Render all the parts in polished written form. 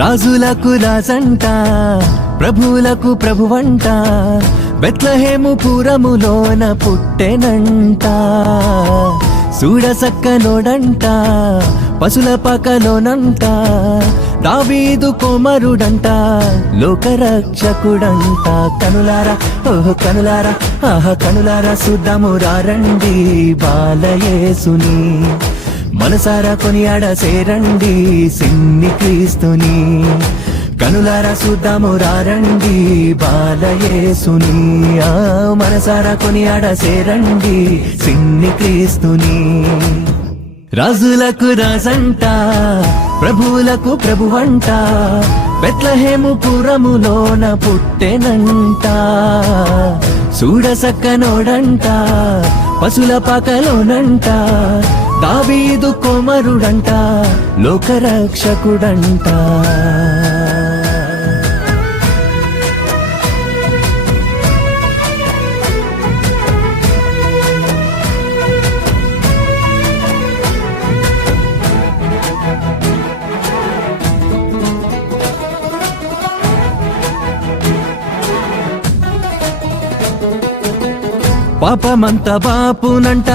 రాజులకు రాజంట, ప్రభువులకు ప్రభువంట, బెత్లెహేము పురములోన పుట్టెనంట. చూడసక్కనోడంట, పశుల పకలోనంట, దావీదు కుమారుడంట, లోకరక్షకుడంట. కనులారా ఓహో కనులారా ఆహా కనులారా చూద్దాము రండి బాలయేసుని, మనసారా కొనియాడ సేరండి సిన్ని క్రీస్తుని. కనులారా చూద్దాము రండి బాలయేసుని, మనసారా కొనియాడ సేరండి సిన్ని క్రీస్తుని. రాజులకు రాజంట, ప్రభువులకు ప్రభువంట, బెత్లెహేము పురములోన పుట్టెనంట. చూడసక్కనోడంట, పశుల పకలోనంట, దావీదు కుమారుడంట, లోకరక్షకుడంట. పాపమంత బాపునంట,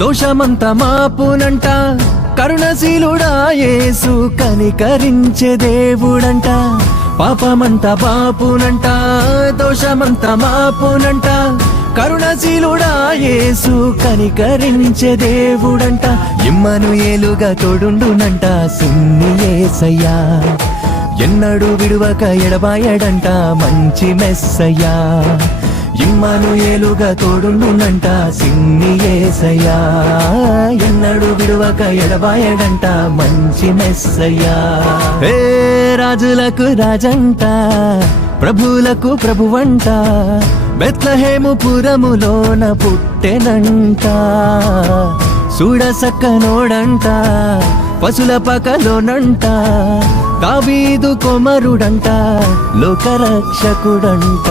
దోషమంత మాపునంట, కరుణశీలుడా యేసు కనికరించే దేవుడంట. పాపమంత బాపునంట, దోషమంత మాపునంట, కరుణశీలుడా యేసు కనికరించే దేవుడంట. ఇమ్మనుయేలుగా తోడుండునంట సిన్ని యేసయ్యా, ఎన్నడూ విడువక ఎడబాయడంట మంచి మెస్సయ్యా. ఇమ్మనుయేలుగా తోడుండునంట సిన్ని యేసయ్యా, ఎన్నడూ విడువక ఎడబాయడంట మంచి మెస్సయ్యా. హే రాజులకు రాజంట, ప్రభువులకు ప్రభువంట, బెత్లెహేము పురములోన పుట్టెనంట. చూడసక్కనోడంట, పశుల పకలోనంట, దావీదు కుమారుడంట, లోకరక్షకుడంట.